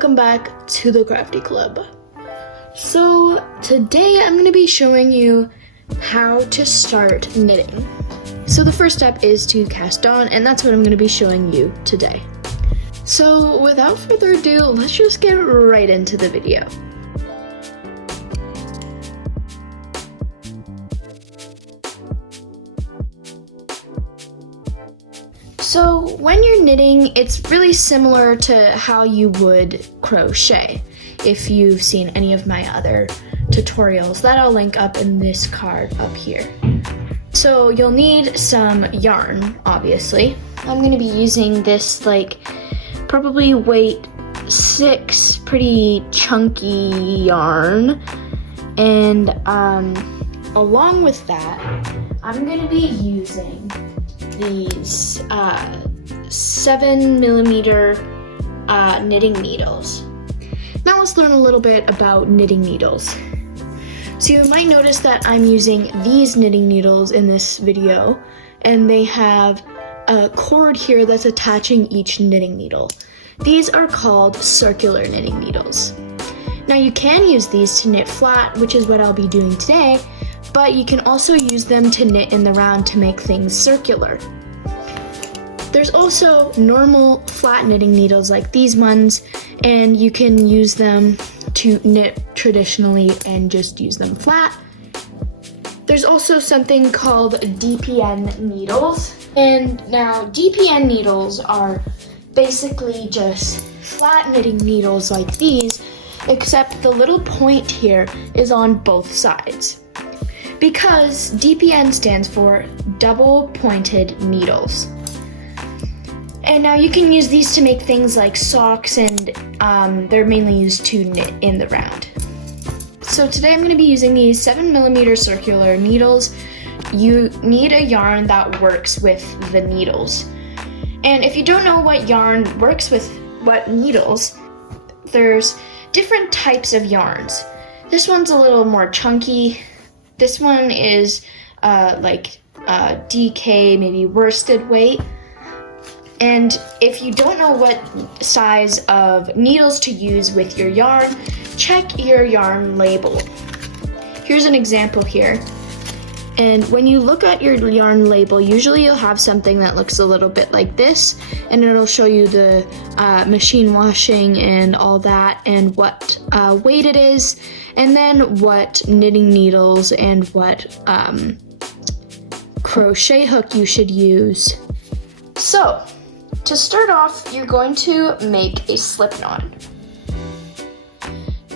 welcome back to the Crafty Club. So today I'm going to be showing you how to start knitting. So the first step is to cast on, and that's what I'm going to be showing you today. So without further ado, let's just get right into the video. So when you're knitting, it's really similar to how you would crochet. If you've seen any of my other tutorials, that I'll link up in this card up here. So you'll need some yarn, obviously. I'm gonna be using this probably weight 6 pretty chunky yarn. And along with that, I'm gonna be using these 7mm knitting needles. Now let's learn a little bit about knitting needles. So you might notice that I'm using these knitting needles in this video, and they have a cord here that's attaching each knitting needle. These are called circular knitting needles. Now you can use these to knit flat, which is what I'll be doing today, but you can also use them to knit in the round to make things circular. There's also normal flat knitting needles like these ones, and you can use them to knit traditionally and just use them flat. There's also something called DPN needles, and now DPN needles are basically just flat knitting needles like these, except the little point here is on both sides, because DPN stands for double pointed needles. And now you can use these to make things like socks, and they're mainly used to knit in the round. So today I'm going to be using these 7mm circular needles. You need a yarn that works with the needles. And if you don't know what yarn works with what needles, there's different types of yarns. This one's a little more chunky. This one is DK, maybe worsted weight. And if you don't know what size of needles to use with your yarn, check your yarn label. Here's an example here. And when you look at your yarn label, usually you'll have something that looks a little bit like this, and it'll show you the machine washing and all that, and what weight it is, and then what knitting needles and what crochet hook you should use. So, to start off, you're going to make a slip knot.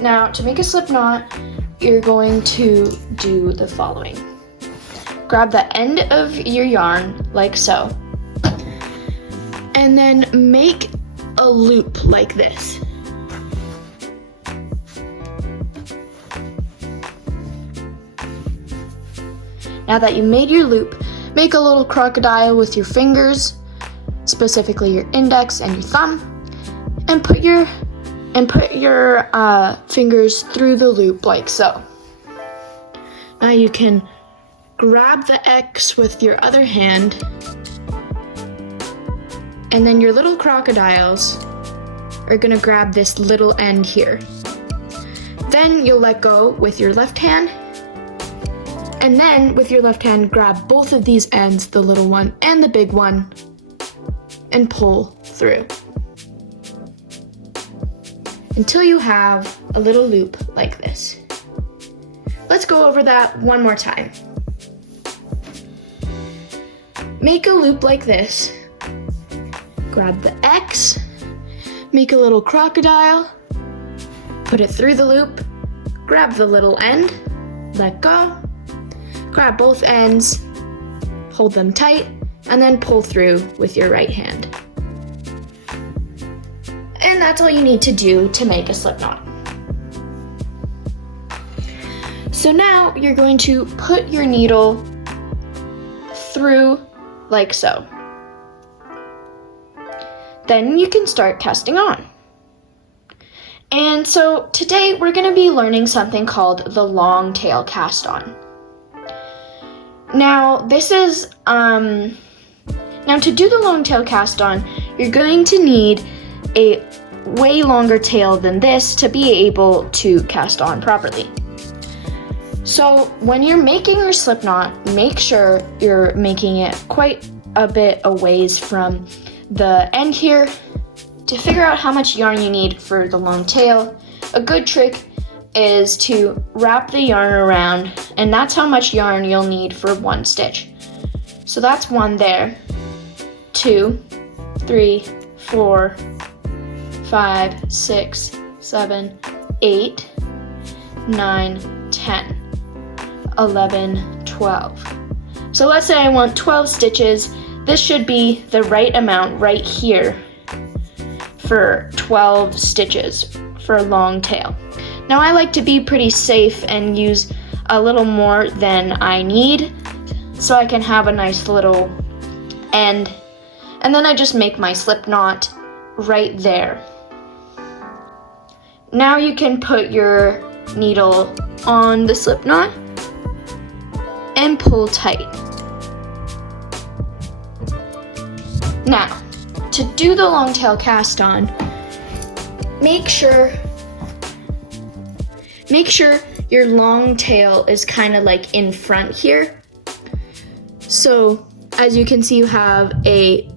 Now, to make a slip knot, you're going to do the following. Grab the end of your yarn, like so, and then make a loop like this. Now that you made your loop, make a little crocodile with your fingers, specifically your index and your thumb, and put your fingers through the loop like so. Now you can grab the X with your other hand, and then your little crocodiles are gonna grab this little end here. Then you'll let go with your left hand, and then with your left hand grab both of these ends, the little one and the big one, and pull through until you have a little loop like this. Let's go over that one more time. Make a loop like this, grab the X, make a little crocodile, put it through the loop, grab the little end, let go, grab both ends, hold them tight, and then pull through with your right hand. And that's all you need to do to make a slip knot. So now you're going to put your needle through like so. Then you can start casting on. And so today we're going to be learning something called the long tail cast on. Now this is Now to do the long tail cast on, you're going to need a way longer tail than this to be able to cast on properly. So when you're making your slip knot, make sure you're making it quite a bit a ways from the end here. To figure out how much yarn you need for the long tail, a good trick is to wrap the yarn around, and that's how much yarn you'll need for one stitch. So that's 1 there, 2, 3, 4, 5, 6, 7, 8, 9, 10, 11, 12. So let's say I want 12 stitches. This should be the right amount right here for 12 stitches for a long tail. Now I like to be pretty safe and use a little more than I need so I can have a nice little end. And then I just make my slip knot right there. Now you can put your needle on the slip knot and pull tight. Now, to do the long tail cast on, make sure your long tail is kind of like in front here. So as you can see, you have a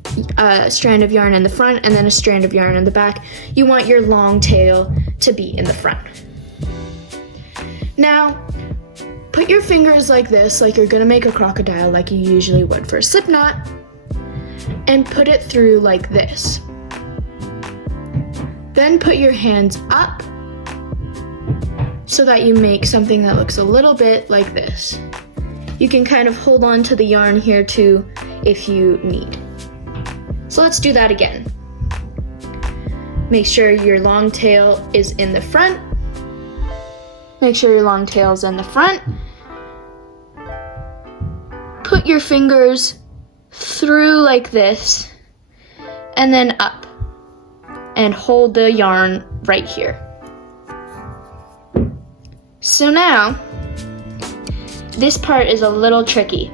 strand of yarn in the front and then a strand of yarn in the back. You want your long tail to be in the front. Now, put your fingers like this, like you're gonna make a crocodile like you usually would for a slip knot, and put it through like this. Then put your hands up so that you make something that looks a little bit like this. You can kind of hold on to the yarn here too if you need. So let's do that again. Make sure your long tail is in the front. Make sure your long tail is in the front. Put your fingers through like this and then up and hold the yarn right here. So now, this part is a little tricky.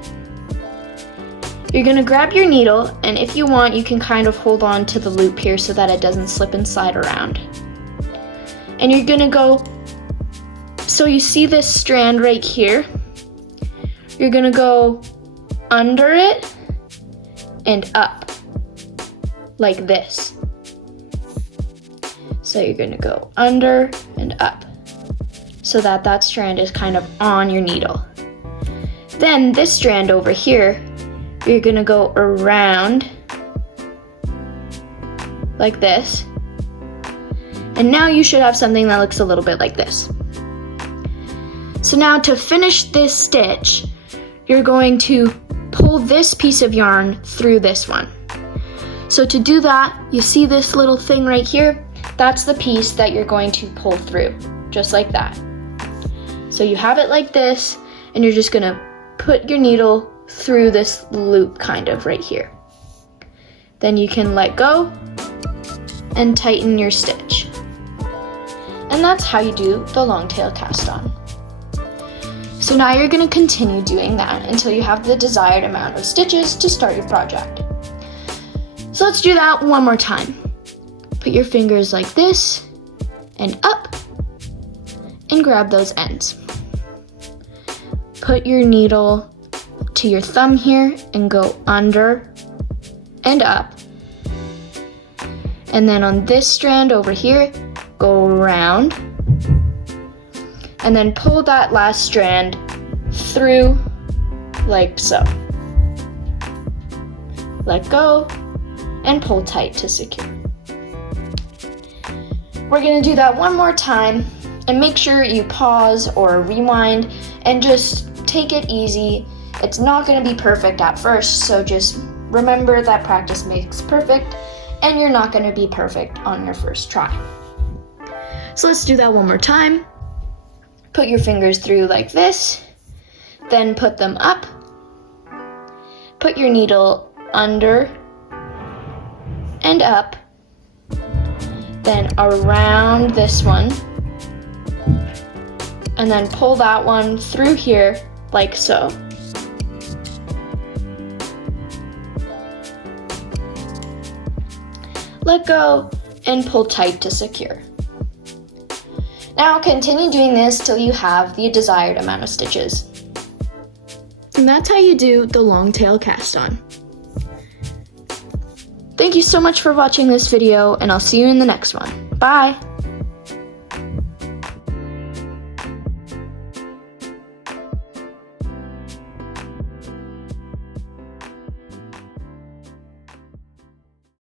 You're gonna grab your needle, and if you want, you can kind of hold on to the loop here so that it doesn't slip and slide around. And you're gonna go, so you see this strand right here? You're gonna go under it and up, like this. So you're gonna go under and up, so that that strand is kind of on your needle. Then this strand over here, you're gonna go around like this. And now you should have something that looks a little bit like this. So now to finish this stitch, you're going to pull this piece of yarn through this one. So to do that, you see this little thing right here? That's the piece that you're going to pull through, just like that. So you have it like this, and you're just gonna put your needle through this loop kind of right here. Then you can let go and tighten your stitch. And that's how you do the long tail cast on. So now you're gonna continue doing that until you have the desired amount of stitches to start your project. So let's do that one more time. Put your fingers like this and up and grab those ends. Put your needle to your thumb here and go under and up. And then on this strand over here, go around and then pull that last strand through like so. Let go and pull tight to secure. We're gonna do that one more time, and make sure you pause or rewind and just take it easy. It's not gonna be perfect at first, so just remember that practice makes perfect, and you're not gonna be perfect on your first try. So let's do that one more time. Put your fingers through like this, then put them up. Put your needle under and up, then around this one, and then pull that one through here like so. Let go and pull tight to secure. Now continue doing this till you have the desired amount of stitches. And that's how you do the long tail cast on. Thank you so much for watching this video, and I'll see you in the next one. Bye!